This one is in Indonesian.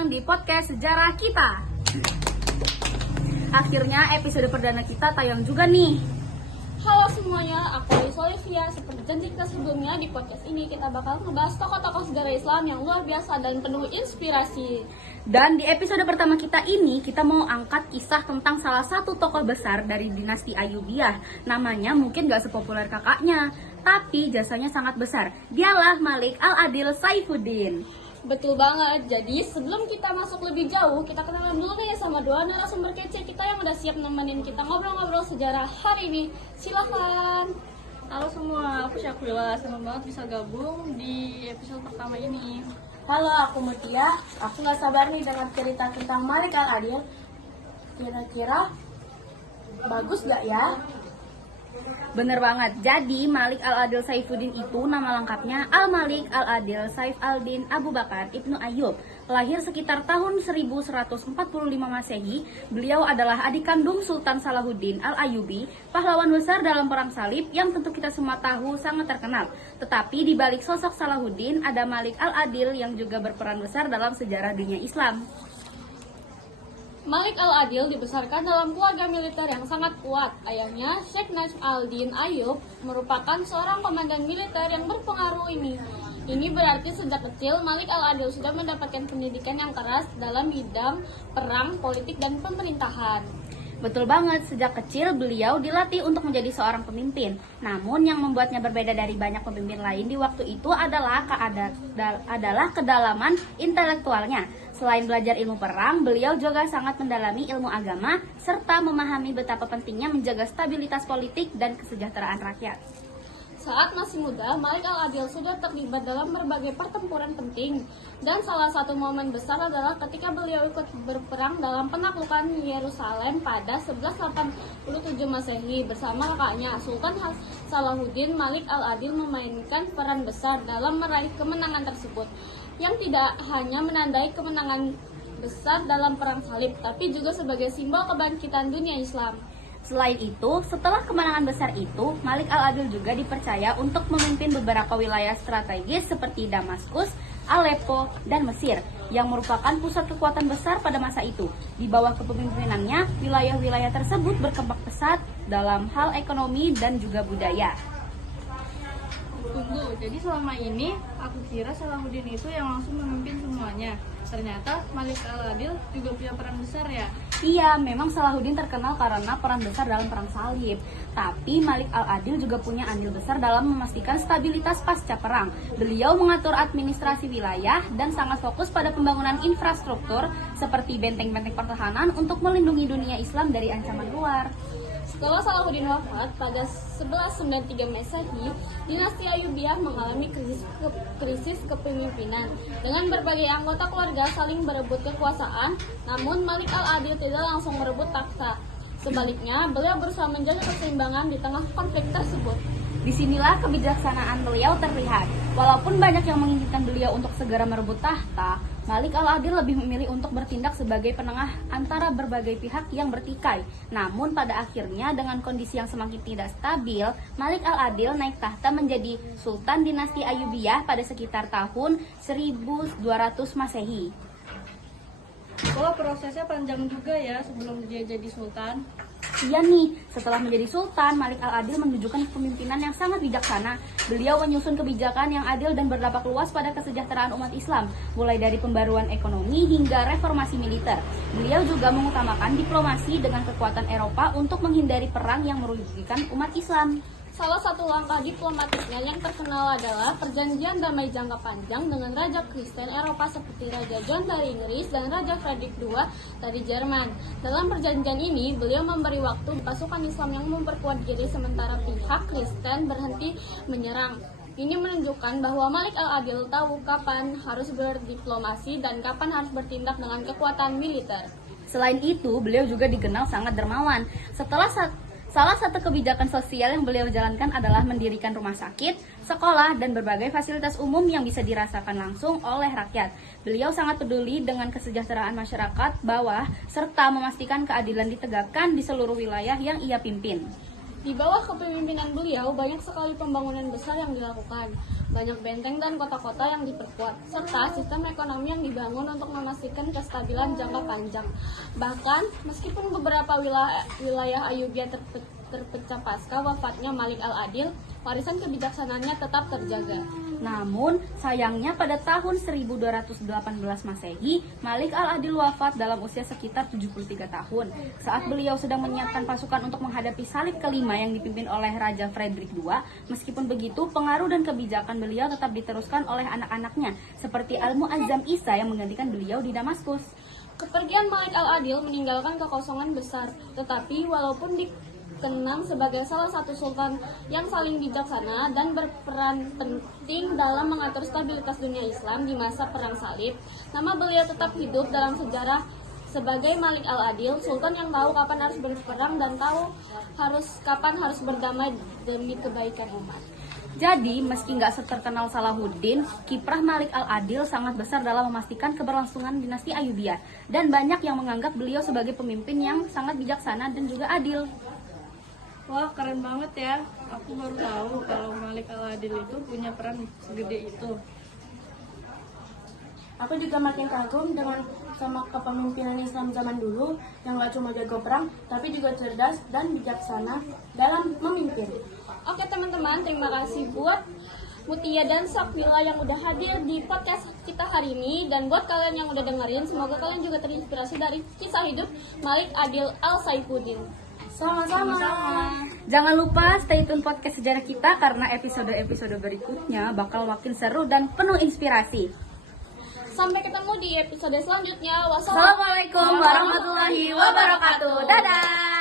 datang di podcast Sejarah Kita. Akhirnya episode perdana kita tayang juga nih. Halo semuanya, aku Lisa Olivia. Seperti janji kita sebelumnya, di podcast ini kita bakal ngebahas tokoh-tokoh sejarah Islam yang luar biasa dan penuh inspirasi. Dan di episode pertama kita ini, kita mau angkat kisah tentang salah satu tokoh besar dari dinasti Ayyubiyah. Namanya mungkin gak sepopuler kakaknya, tapi jasanya sangat besar. Dialah Malik Al-Adil Saifuddin. Betul banget, jadi sebelum kita masuk lebih jauh, kita kenalan dulu nih sama dua narasumber kece kita yang udah siap nemenin kita ngobrol-ngobrol sejarah hari ini. Silahkan. Halo semua, aku Syakrila, senang banget bisa gabung di episode pertama ini. Halo, aku Mutia. Aku gak sabar nih dengan cerita tentang Malik Al-Adil. Kira-kira bagus gak ya? Bener banget, jadi Malik Al-Adil Saifuddin itu nama lengkapnya Al-Malik Al-Adil Saif Al-Din Abu Bakar Ibnu Ayyub. Lahir sekitar tahun 1145 Masehi, beliau adalah adik kandung Sultan Salahuddin Al-Ayyubi, pahlawan besar dalam Perang Salib yang tentu kita semua tahu sangat terkenal. Tetapi di balik sosok Salahuddin ada Malik Al-Adil yang juga berperan besar dalam sejarah dunia Islam. Malik Al-Adil dibesarkan dalam keluarga militer yang sangat kuat. Ayahnya, Sheikh Najm al-Din Ayyub, merupakan seorang komandan militer yang berpengaruh ini. Ini berarti sejak kecil, Malik Al-Adil sudah mendapatkan pendidikan yang keras dalam bidang perang, politik, dan pemerintahan. Betul banget, sejak kecil beliau dilatih untuk menjadi seorang pemimpin. Namun yang membuatnya berbeda dari banyak pemimpin lain di waktu itu adalah kedalaman intelektualnya. Selain belajar ilmu perang, beliau juga sangat mendalami ilmu agama serta memahami betapa pentingnya menjaga stabilitas politik dan kesejahteraan rakyat. Saat masih muda, Malik Al-Adil sudah terlibat dalam berbagai pertempuran penting. Dan salah satu momen besar adalah ketika beliau ikut berperang dalam penaklukan Yerusalem pada 1187 Masehi bersama kakaknya Sultan Salahuddin. Malik Al-Adil memainkan peran besar dalam meraih kemenangan tersebut, yang tidak hanya menandai kemenangan besar dalam Perang Salib, tapi juga sebagai simbol kebangkitan dunia Islam. Selain itu, setelah kemenangan besar itu, Malik Al-Adil juga dipercaya untuk memimpin beberapa wilayah strategis seperti Damaskus, Aleppo, dan Mesir, yang merupakan pusat kekuatan besar pada masa itu. Di bawah kepemimpinannya, wilayah-wilayah tersebut berkembang pesat dalam hal ekonomi dan juga budaya. Tunggu, jadi selama ini aku kira Salahuddin itu yang langsung memimpin semuanya. Ternyata Malik Al-Adil juga punya peran besar ya? Iya, memang Salahuddin terkenal karena peran besar dalam Perang Salib. Tapi Malik Al-Adil juga punya andil besar dalam memastikan stabilitas pasca perang. Beliau mengatur administrasi wilayah dan sangat fokus pada pembangunan infrastruktur seperti benteng-benteng pertahanan untuk melindungi dunia Islam dari ancaman luar. Setelah Salahuddin wafat pada 1193 Masehi, dinasti Ayyubiyah mengalami krisis kepemimpinan dengan berbagai anggota keluarga saling berebut kekuasaan. Namun Malik Al-Adil tidak langsung merebut takhta. Sebaliknya, beliau berusaha menjaga keseimbangan di tengah konflik tersebut. Disinilah kebijaksanaan beliau terlihat. Walaupun banyak yang menginginkan beliau untuk segera merebut tahta, Malik Al-Adil lebih memilih untuk bertindak sebagai penengah antara berbagai pihak yang bertikai. Namun pada akhirnya dengan kondisi yang semakin tidak stabil, Malik Al-Adil naik tahta menjadi Sultan dinasti Ayyubiyah pada sekitar tahun 1200 Masehi. Oh, prosesnya panjang juga ya sebelum dia jadi sultan. Iya nih, setelah menjadi sultan, Malik Al-Adil menunjukkan kepemimpinan yang sangat bijaksana. Beliau menyusun kebijakan yang adil dan berdampak luas pada kesejahteraan umat Islam, mulai dari pembaruan ekonomi hingga reformasi militer. Beliau juga mengutamakan diplomasi dengan kekuatan Eropa untuk menghindari perang yang merugikan umat Islam. Salah satu langkah diplomatiknya yang terkenal adalah perjanjian damai jangka panjang dengan Raja Kristen Eropa seperti Raja John dari Inggris dan Raja Frederick II dari Jerman. Dalam perjanjian ini, beliau memberi waktu pasukan Islam yang memperkuat diri sementara pihak Kristen berhenti menyerang. Ini menunjukkan bahwa Malik Al-Adil tahu kapan harus berdiplomasi dan kapan harus bertindak dengan kekuatan militer. Selain itu, beliau juga dikenal sangat dermawan. Salah satu kebijakan sosial yang beliau jalankan adalah mendirikan rumah sakit, sekolah, dan berbagai fasilitas umum yang bisa dirasakan langsung oleh rakyat. Beliau sangat peduli dengan kesejahteraan masyarakat bawah, serta memastikan keadilan ditegakkan di seluruh wilayah yang ia pimpin. Di bawah kepemimpinan beliau, banyak sekali pembangunan besar yang dilakukan. Banyak benteng dan kota-kota yang diperkuat, serta sistem ekonomi yang dibangun untuk memastikan kestabilan jangka panjang. Bahkan, meskipun beberapa wilayah Ayyubiyah terpecah pasca wafatnya Malik al-Adil, warisan kebijaksanaannya tetap terjaga. Namun, sayangnya pada tahun 1218 Masehi, Malik al-Adil wafat dalam usia sekitar 73 tahun. Saat beliau sedang menyiapkan pasukan untuk menghadapi salib kelima yang dipimpin oleh Raja Frederick II, meskipun begitu, pengaruh dan kebijakan beliau tetap diteruskan oleh anak-anaknya, seperti Al-Mu'azzam Isa yang menggantikan beliau di Damaskus. Kepergian Malik al-Adil meninggalkan kekosongan besar, tetapi walaupun dikenang sebagai salah satu sultan yang saling bijaksana dan berperan penting dalam mengatur stabilitas dunia Islam di masa Perang Salib, nama beliau tetap hidup dalam sejarah sebagai Malik al-Adil, sultan yang tahu kapan harus berperang dan tahu kapan harus berdamai demi kebaikan umat. Jadi, meski nggak seterkenal Salahuddin, kiprah Malik al-Adil sangat besar dalam memastikan keberlangsungan dinasti Ayyubiyah, dan banyak yang menganggap beliau sebagai pemimpin yang sangat bijaksana dan juga adil. Wah, keren banget ya. Aku baru tahu kalau Malik al-Adil itu punya peran segede itu. Aku juga makin kagum sama kepemimpinan Islam zaman dulu yang gak cuma jago perang, tapi juga cerdas dan bijaksana dalam memimpin. Oke teman-teman, terima kasih buat Mutia dan Sakmila yang udah hadir di podcast kita hari ini. Dan buat kalian yang udah dengerin, semoga kalian juga terinspirasi dari kisah hidup Malik Adil al-Saifuddin. Sama-sama. Jangan lupa stay tune podcast sejarah kita karena episode-episode berikutnya bakal makin seru dan penuh inspirasi. Sampai ketemu di episode selanjutnya. Wassalamualaikum warahmatullahi wabarakatuh. Dadah.